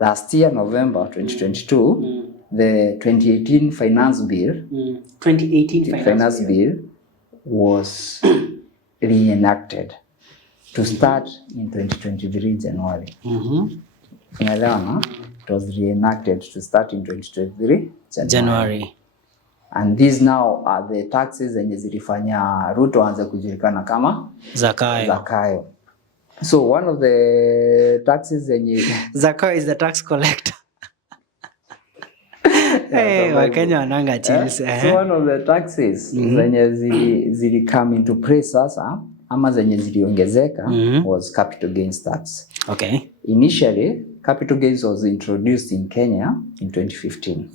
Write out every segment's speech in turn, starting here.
last year November 2022 the 2018 finance bill 2018 finance bill was reenacted to start in 2023 January. Unaelewana? It was reenacted to start in 2023 January. And these now are the taxes zenye zilifanya Ruto anze kujulikana kama Zakayo. So one of the taxes zenye Zakayo is the tax collector. Hey, Wakenya wananga chills. So one of the taxes zenye zili come into play sasa ama zenye ziliongezeka was capital gains tax. Okay. Initially, capital gains was introduced in Kenya in 2015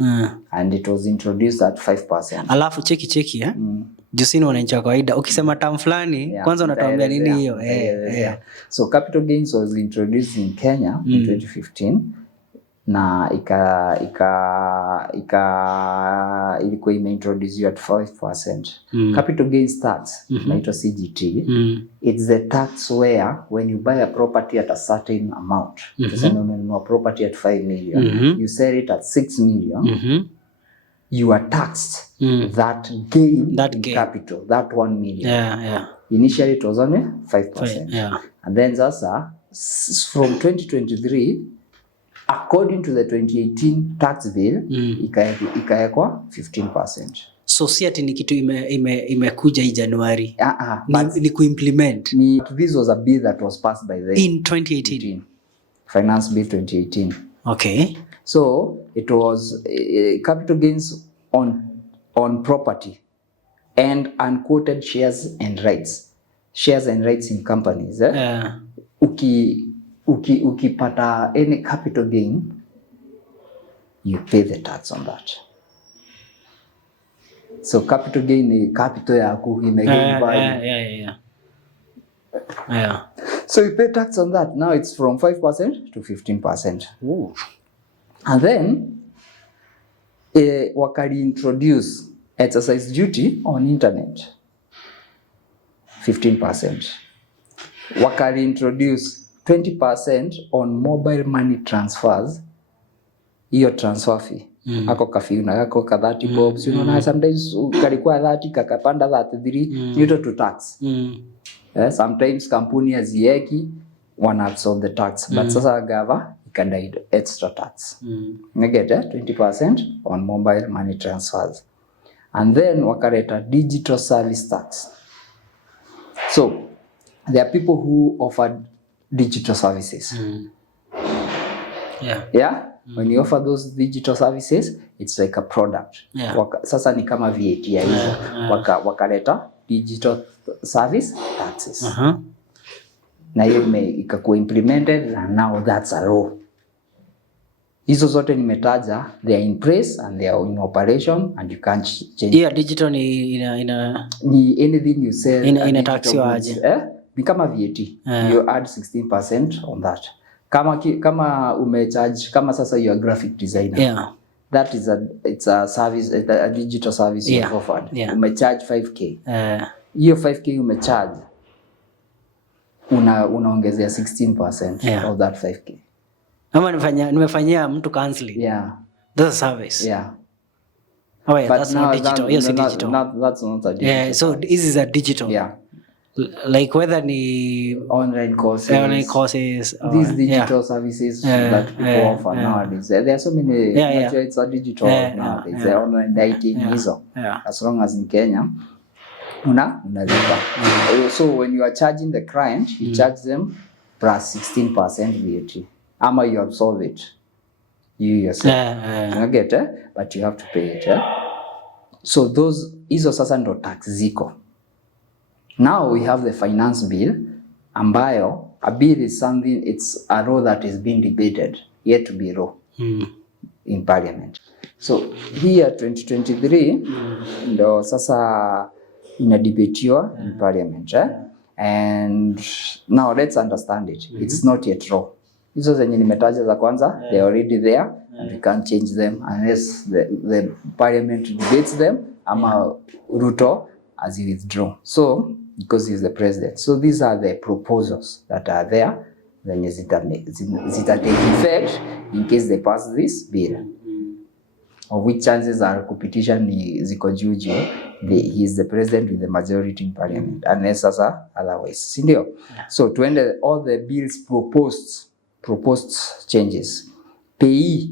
and it was introduced at 5%. Alafu cheki Jusino wananchi kawaida ukisema term fulani kwanza unatuambia nini hiyo? So capital gains was introduced in Kenya in 2015 na ilikuwa imeintroduce at 5%. Capital gains tax inaitwa CGT. It's the tax where when you buy a property at a certain amount, tuseme umenunua property at 5 million, you sell it at 6 million, you are taxed that gain capital, that 1 million. Initially it was only 5%. And then sasa from 2023 according to the 2018 tax bill ikaekwa 15%. So si ati ni kitu imekuja hii Januari. Ni kuimplement. This was a bill that was passed by the in 2018 finance bill 2018. Okay. So it was capital gains on property and unquoted shares and rights in companies. Ukipata any capital gain, you pay the tax on that. So capital gain ni capital yako imegain value. So you pay tax on that. Now it's from 5% to 15%. Ooh. And then wakali introduce exercise duty on internet. 15%. Wakali introduce 20% on mobile money transfers. Hiyo transfer fee. Ako kafiuna, ako ka 30 bobs. You know, sometimes kalikuwa 30, kakapanda 33, you to tax. Sometimes kampuni hazieki, wana absorb the tax. But sasa gava, ikadai extra tax. You get 20% on mobile money transfers. And then wakaleta digital service tax. So, there are people who offer digital services. When you offer those digital services, it's like a product. Sasa ni kama VAT ya hizo. Wakaleta digital service taxes. Na hiyo ikakuwa implemented and now that's a law. Hizo zote nimetaja, they are in place and they are in operation and you can't change. Yeah, digital ni anything you sell ina tax aje. Ni kama VAT. You add 16% on that. Kama umecharge kama sasa you are graphic designer. That is it's a service, a digital service you have offered. Umecharge 5k. Hiyo 5k umecharge unaongezea 16% of that 5k. Ama nimefanyia mtu counseling. That's a service. Oh yeah, that's not digital. Yes, digital. That's not a digital. So this is a digital. Like whether ni online courses these digital services that people offer nowadays. There are so many. It's a digital nowadays. The online dating hizo. As long as in Kenya, unalipa. So when you are charging the client, you charge them plus 16% VAT. Ama you absorb it. You yourself. You get it, but you have to pay it. So hizo sasa ndo tax ziko. Now we have the finance bill, ambayo a bill is something, it's a law that is being debated, yet to be law in parliament. So here 2023, ndo sasa inadebatiwa in parliament. And now let's understand it. It's not yet law. Hizo zenye nimetaja za kwanza, they're already there and we can't change them unless the parliament debates them, ama Ruto as he withdraw. So, because he's the president. So these are the proposals that are there zenye zita take effect in case they pass this bill. Of which chances are kupitisha ni ziko juu. He is the president with the majority in parliament. Unless sasa otherwise. Si ndio? So tuende all the bills proposed changes. Pay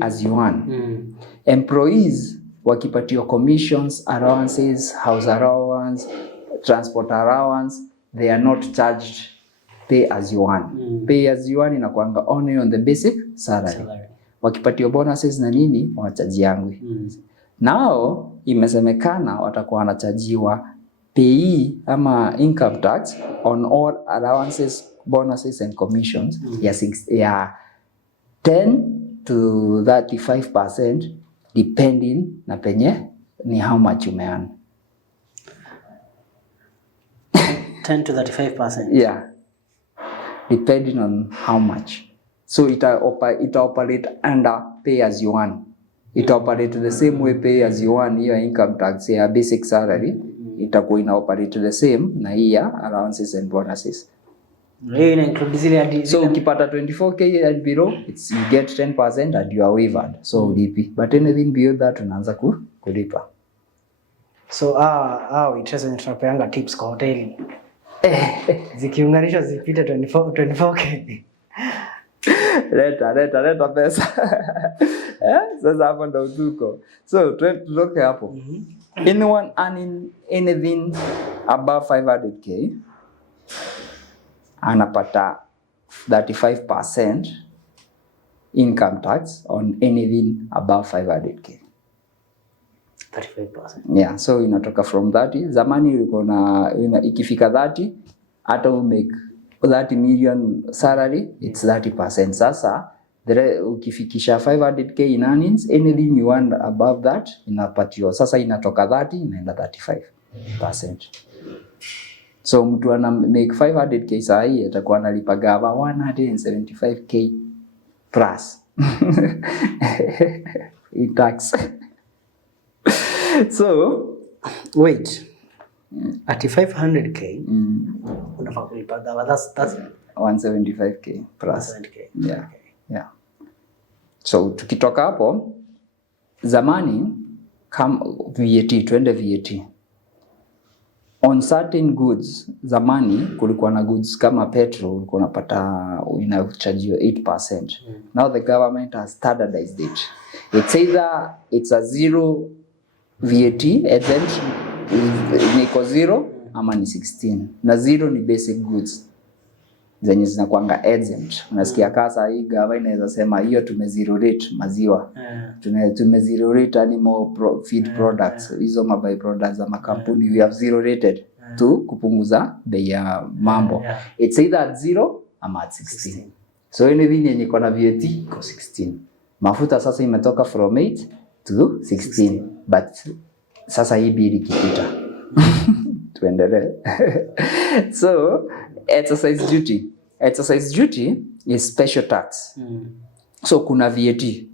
as you earn. Employees wakipatiwa commissions, allowances, house allowance, transport allowance, they are not charged pay as you earn. Pay as you earn inakuanga only on the basic salary. Wakipatiwa bonuses na nini wachajiangwi. Nao imesemekana watakuwa wanachajiwa pay ama income tax on all allowances, bonuses and commissions ya 10 to 35% depending na penye ni how much umeearn. 10 to 35%. Yeah. Depending on how much. So it operate under pay as you earn. It operate the same way pay as you earn. Your income tax, your basic salary, itakuwa ina operate the same na ya allowances and bonuses. So ukipata 24k and below, you get 10% and you are waived. So ulipi. But anything beyond that unaanza kulipa. So itaweza nitapeanga tips kwa hoteli. Zikiunganisha zipite 24k. Leta pesa. Sasa hapo ndo tuko. So tutoke hapo. Anyone earning anything above 500k anapata 35% income tax on anything above 500k. 35%. Yeah, so inatoka from 30. Zamani ulikuwa na ikifika 30 hata make 30 million salary, it's 30%. Sasa ukifikisha 500k in earnings, anything you want above that inapatiwa. Sasa inatoka 30 inaenda 35%. So mtu ana make 500k saa hii atakuwa analipa gava 175k plus in tax. So wait, at 500k unafaa kulipa gava, that's 175k plus 175k. Yeah. Okay. Yeah. So tukitoka hapo zamani kama VAT, twende VAT. On certain goods zamani kulikuwa na goods kama petrol ulikuwa unapata inachajiwa 8%. Now the government has standardized it. It's either it's a zero VAT exempt, niko zero ama ni 16. Na zero ni basic goods zenye zinakuanga exempt. Unasikia kasa hii gava inaweza sema hiyo tumezero rate maziwa. Tumezero rate animal feed products. Hizo mabai products za makampuni we have zero rated to kupunguza bei ya mambo. It's either at zero ama at 16. So anything yenye iko na VAT iko 16. Mafuta sasa imetoka from 8 to 16. But sasa hii bili ikipita. Tuendelee. So exercise duty. Exercise duty is special tax. So kuna VAT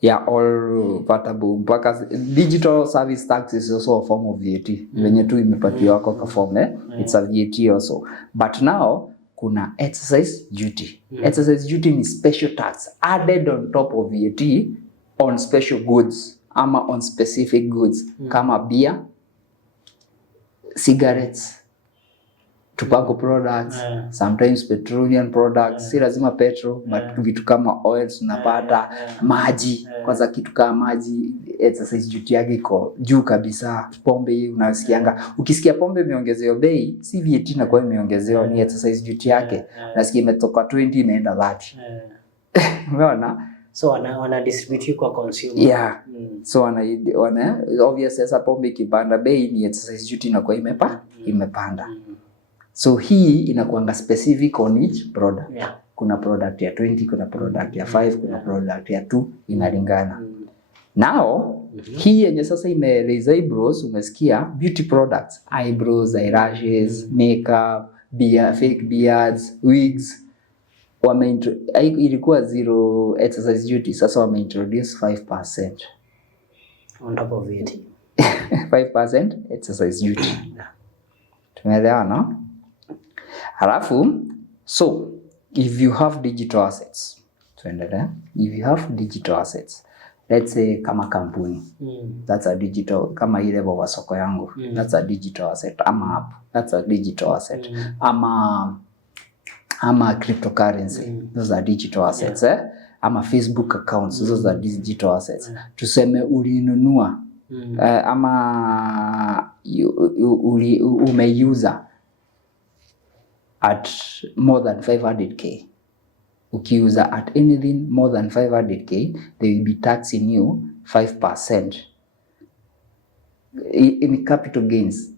ya all portable mpaka digital service tax is also a form of VAT. Venye tu imepatiwa kwa form it's a VAT also. But now kuna exercise duty. Exercise duty ni special tax added on top of VAT on special goods ama on specific goods kama beer, cigarettes, tobacco products, sometimes petroleum products, si lazima petrol, but vitu kama oils unapata, maji, kwanza kitu kama maji, exercise duty yake iko juu kabisa. Pombe hii unasikianga, ukisikia pombe imeongezewa bei, si VAT inakuwa imeongezewa, ni exercise duty yake. Nasikia imetoka 20 imeenda 30. Umeona? So wana distribute kwa consumer. Yeah. So wana obviously sasa pombe ikipanda bei ni exercise duty inakuwa imepanda. So hii inakuanga specific on each product. Kuna product ya 20, kuna product ya 5, kuna product ya 2 inalingana. Now, hii yenye sasa ime-raise eyebrows, umesikia beauty products, eyebrows, eyelashes, makeup, fake beards, wigs. Ilikuwa zero exercise duty, sasa wameintroduce 5%. On top of VAT. 5% exercise duty. Tumeelewa no? Halafu so if you have digital assets, tuendelea. If you have digital assets, let's say kama kampuni, that's a digital, kama ile baba soko yangu, that's a digital asset. Ama app, that's a digital asset. Ama cryptocurrency, those are digital assets. Ama Facebook accounts, those are digital assets. Tuseme ulinunua ama umeuser at more than 500k. Ukiuza at anything more than 500k, they will be taxing you 5% in capital gains.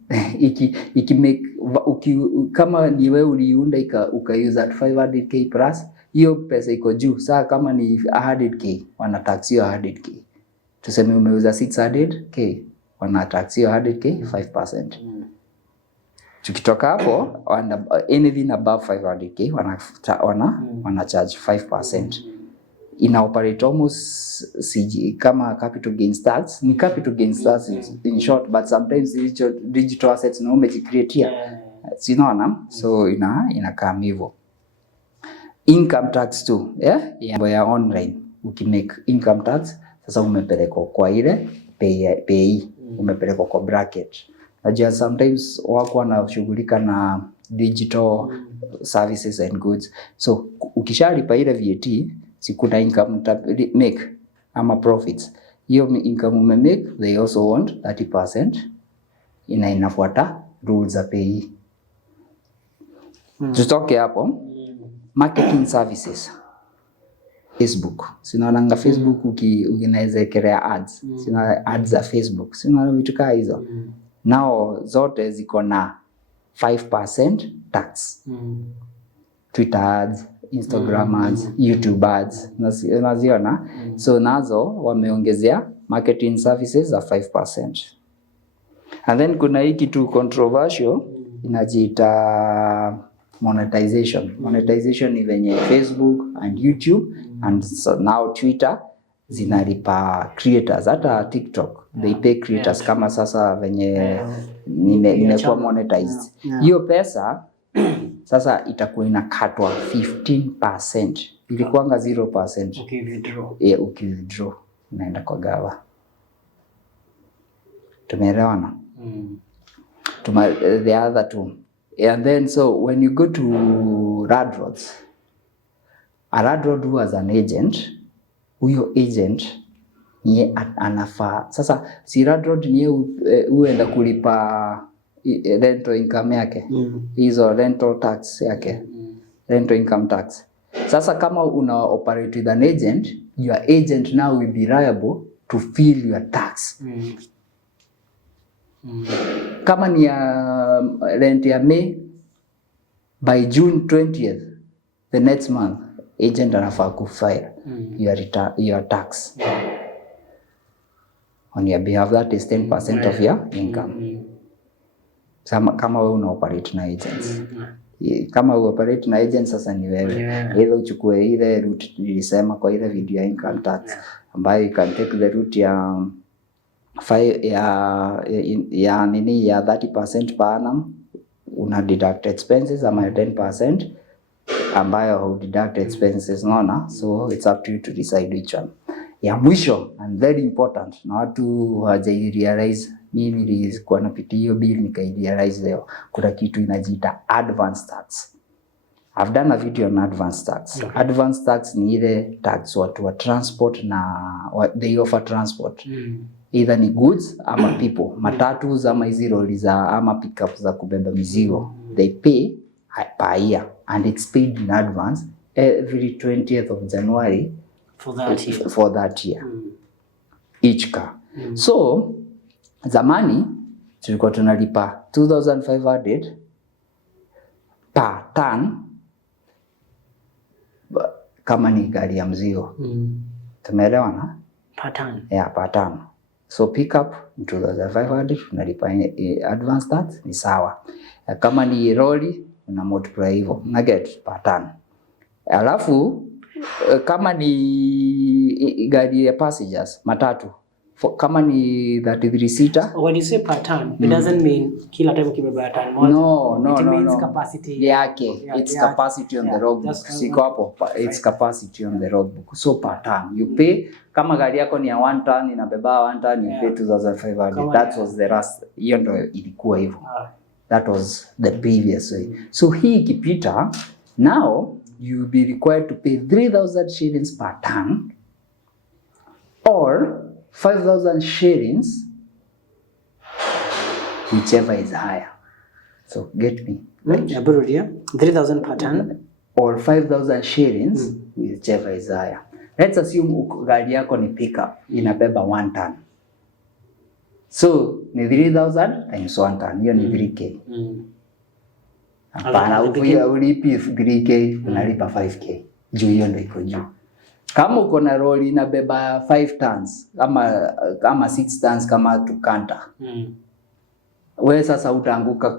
Kama ni wewe uliunda ukauza at 500k plus, hiyo pesa iko juu. Sasa kama ni 100k, wanatax hiyo 100k. Tuseme umeuza 600k, wanatax hiyo 100k 5%. Tukitoka hapo, anything above 500k wana charge 5%. Ina operate almost kama capital gains tax. Ni capital gains tax in short, but sometimes digital assets na umejicreate. Sinaona? So inakaa hivyo. Income tax too, ya online. Ukimake income tax, sasa umepelekwa kwa ile pay, umepelekwa kwa bracket. Najua sometimes wako wanashughulika na digital services and goods. So ukishalipa ile VAT, si kuna income make ama profits. Hiyo income umemake, they also want 30%. Inafuata rules za pay. Tutoke hapo. Marketing services. Facebook. Sinaonanga Facebook ukinezekelea ads. Sina ads za Facebook. Sinaona vitu kama hizo. Nao zote ziko na 5% tax. Twitter ads, Instagram ads, YouTube ads, unaziona? So nazo wameongezea marketing services za 5%. And then kuna hiki tu controversial inajiita monetization. Monetization ni venye Facebook and YouTube and so now Twitter zinalipa creators, hata TikTok they pay creators. Kama sasa venye nimekuwa monetized, hiyo pesa sasa itakuwa inakatwa 15%. Ilikuanga 0%. Ukiwithdraw unaenda kwa gawa. Tumeelewana? The other two. And then so when you go to Radroads, a Radroad who has an agent, huyo agent niye anafaa. Sasa si Radroad niye uenda kulipa rental income yake. Hizo rental tax yake. Rental income tax. Sasa kama una operate with an agent, your agent now will be liable to fill your tax. Kama ni rent ya May, by June 20th, the next month, agent anafaa kufile your tax. On your behalf, that is 10% of your income. Kama wewe una operate na agents. Kama wewe operate na agents, sasa ni wewe. Either uchukue ile route nilisema kwa ile video ya income tax, ambayo you can take the route ya 30% per annum, una deduct expenses, ama 10% ambayo hu deduct expenses, naona. So it's up to you to decide which one. Ya mwisho and very important, na watu hawajarealize, mimi nilikuwa napitia hiyo bill nikairealize leo, kuna kitu inajiita advance tax. I've done a video on advance tax. Advance tax ni ile tax watu wa transport na they offer transport. Either ni goods ama people, matatus ama hizi lori za ama pickups za kubeba mizigo. They pay per year and it's paid in advance every 20th of January for that year. Each car. So zamani tulikuwa tunalipa 2,500 per ton kama ni gari ya mzigo. Tumeelewana? Per ton. Yeah, per ton. So pickup 2,500 tunalipa advance tax, ni sawa. Kama ni lori una multiply hivyo, na get per ton. Alafu kama ni gari ya passengers, matatu kama ni 33 seater. When you say per ton, it doesn't mean kila time ukibeba ton moja. No. It means capacity. Yake. It's capacity on the logbook. Siko hapo. It's capacity on the logbook. So per ton. You pay, kama gari yako ni ya 1 ton, inabeba 1 ton, you pay 2,500. That was the last. Hiyo ndio ilikuwa hivyo. That was the previous way. So hii ikipita, now you will be required to pay 3,000 shillings per ton or 5,000 shillings, whichever is higher. So get me. 3,000 per ton or 5,000 shillings, whichever is higher. Let's assume gari yako ni pickup, inabeba 1 ton. So ni 3,000 times 1 ton, hiyo ni 3K. Hapana, ulipi 3K, unalipa 5K. Juu hiyo ndio iko juu. Kama uko na lori inabeba 5 tons kama 6 tons kama tukanta. Wewe sasa utaanguka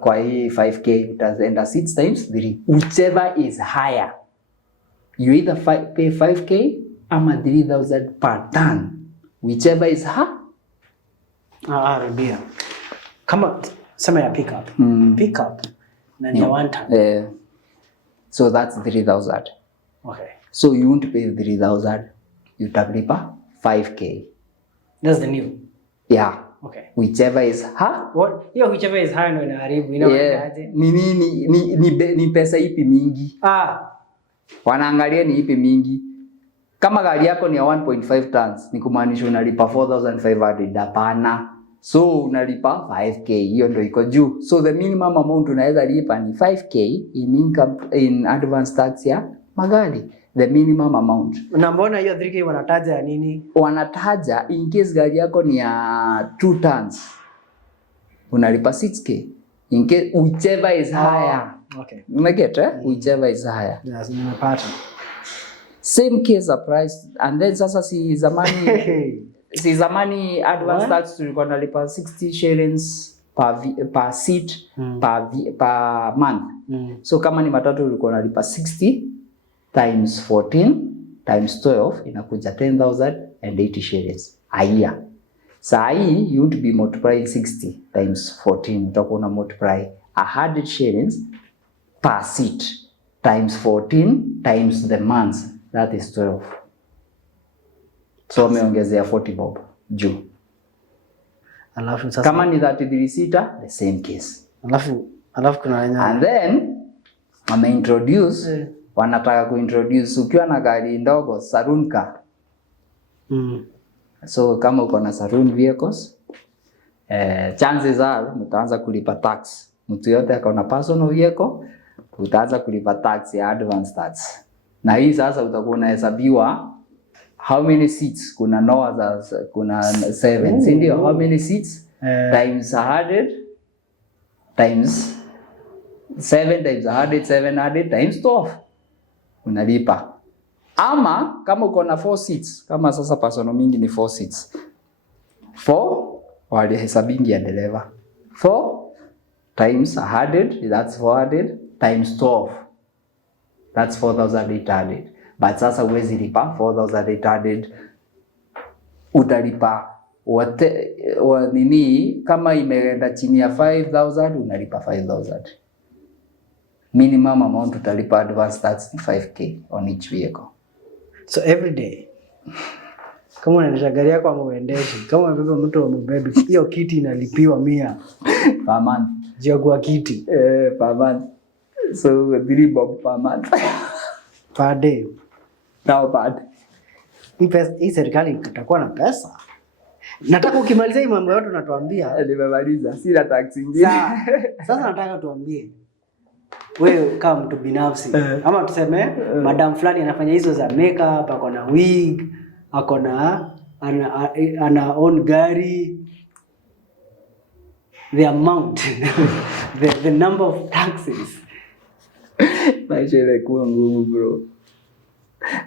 kwa hii 5K, utaenda 6 times 3, whichever is higher. You either pay 5K ama 3,000 per ton, whichever is higher. Arabia. Kama sema ya pickup. Pickup na ni 1 ton. So that's 3,000. Okay. So you won't pay 3,000. You talipa 5K. That's the new. Yeah. Okay. Whichever is high. What? Hiyo whichever is high ndio inaharibu. Inawaje? Ni pesa ipi mingi? Wanaangalia ni ipi mingi. Kama gari yako ni ya 1.5 tons, ni kumaanisha unalipa 4,500. Hapana. So unalipa 5K, hiyo ndio iko juu. So the minimum amount unaweza lipa ni 5K in advance tax ya magari. The minimum amount. Na mbona hiyo 3K wanataja ya nini? Wanataja in case gari yako ni ya 2 tons. Unalipa 6K. In case whichever is higher. Okay. Umeget whichever is higher. Yes, nimepata. Same case applies, and then sasa si zamani advance tax tulikuwa nalipa 60 shillings per seat per month. So kama ni matatu ulikuwa nalipa 60 times 14 times 12 inakuja 10,080 shillings a year. Saa hii you would be multiplying 60 times 14, utakuwa una multiply 100 shillings per seat times 14 times the months, that is 12. So umeongezea 40 bob juu. Alafu sasa kama ni 33 seater, the same case. Alafu kuna and then wanataka kuintroduce ukiwa na gari ndogo saloon car. So kama uko na saloon vehicles, chances are mtaanza kulipa tax. Mtu yote akona personal vehicle, utaanza kulipa tax ya advance tax. Na hii sasa utakuwa unahesabiwa how many seats, kuna kuna 7, si ndio? How many seats times 100 times 7 times 100, 700 times 12 unalipa. Ama kama uko na 4 seats, kama sasa personal mingi ni 4 seats, 4 wale hesabingi ya dereva, 4 times 100, that's 400 times 12, that's 4,800. But sasa uwezi lipa 4,800, utalipa nini? Kama imeenda chini ya 5,000 unalipa 5,000. Minimum amount utalipa advance tax ni 5K on each vehicle. So every day kama unaendesha gari yako ama uendeshi, kama unabeba mtu wa mbebe, hiyo kiti inalipiwa 100 per month. Jagua kiti per month. So 3 bob per month. Per day. Now bad. Hii serikali itakuwa na pesa. Nataka ukimaliza hii mambo yote unatuambia. Nimemaliza, sina tax nyingine. Sasa nataka tuambie wewe kama mtu binafsi ama tuseme madam fulani anafanya hizo za makeup, ako na wig, ako na ana own gari, the amount the number of taxes. Maisha ilikuwa ngumu bro.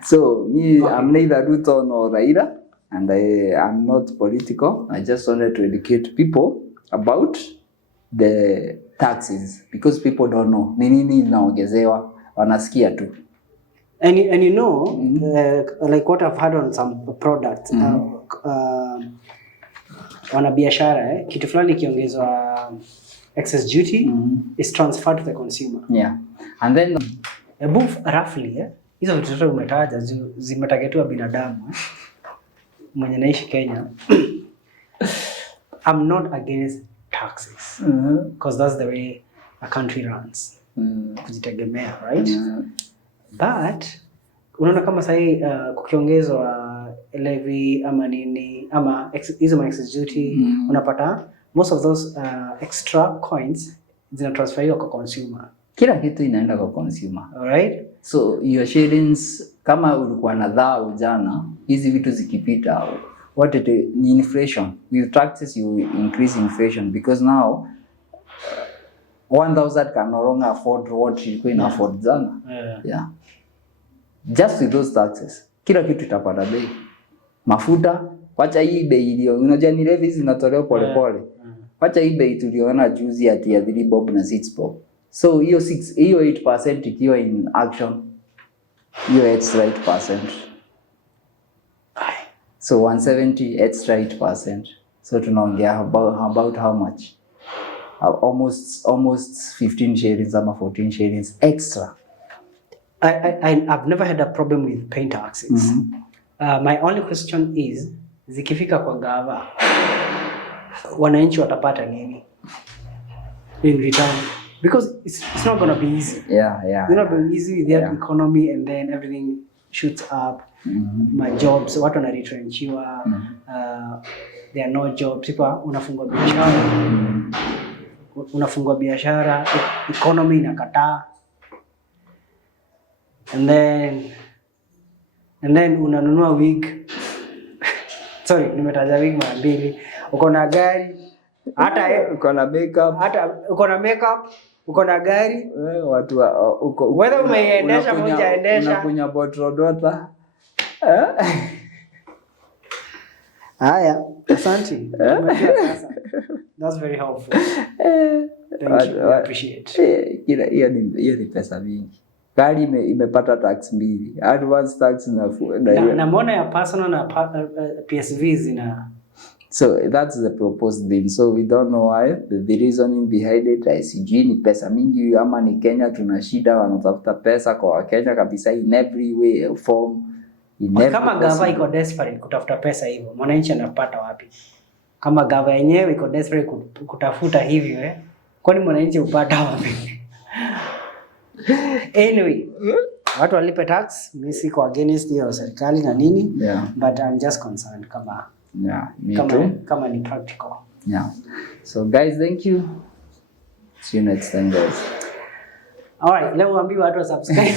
So me, okay. I'm neither Ruto nor Raila, and I'm not political. I just wanted to educate people about the taxes because people don't know. Nini inaongezewa, wanasikia tu. And you know, like what I've had on some products, wanabiashara kitu fulani kiongezwa excess duty is transferred to the consumer. Yeah. And then above roughly hizo vitu zote umetaja zimetargetiwa binadamu mwenye naishi Kenya. I'm not against taxes because that's the way a country runs. Kujitegemea, right? But unaona kama sahi kukiongezwa levy ama nini ama hizo excess duty unapata most of those extra coins zinatransferiwa kwa consumer. Kila kitu inaenda kwa consumer. Alright? So your shillings kama ulikuwa na dhao jana, hizi vitu zikipita what ni inflation. With taxes you increase inflation because now 1,000 can no longer afford what you can afford jana. Yeah. Just with those taxes, kila kitu itapanda bei. Mafuta, wacha hii bei ilio. Unajua ni levies zinatolewa pole pole. Wacha hii bei tuliona juzi ya 3 bob na 6 bob. So hiyo 8% ikiwa in action, hiyo extra 8%. So 170 extra 8%. So tunaongea about how much? Almost 15 shillings ama 14 shillings extra. I've never had a problem with paying taxes. My only question is zikifika kwa gava wananchi watapata nini in return? Because it's not going to be easy. Yeah. It's not going to be easy with their economy and then everything shoots up. My jobs, watu wana retrenchiwa. There are no jobs. People unafungua biashara, economy inakataa. And then unanunua wig. Sorry, nimetaja wig mara mbili. Uko na gari, hata uko na makeup, uko na gari, watu uko whether umeiendesha au hujaendesha, unakunya botrodota. Haya, asante. That's very helpful. Thank you. I appreciate. Hiyo ni pesa mingi. Gari imepata tax mbili. Advance tax na mbona ya personal na PSV zina. So that's the proposed thing. So we don't know why the reasoning behind it. ICG ni pesa mingi ama ni Kenya tuna shida wanatafuta pesa kwa Kenya kabisa in every way form. Kama gava iko desperate kutafuta pesa hivyo, mwananchi anapata wapi? Kama gava yenyewe iko desperate kutafuta hivyo kwani mwananchi upata wapi? Anyway, watu walipe tax, mimi siko against hiyo serikali na nini, but I'm just concerned kama kama ni practical. So guys, thank you. See you next time guys. All right, leo waambie watu subscribe.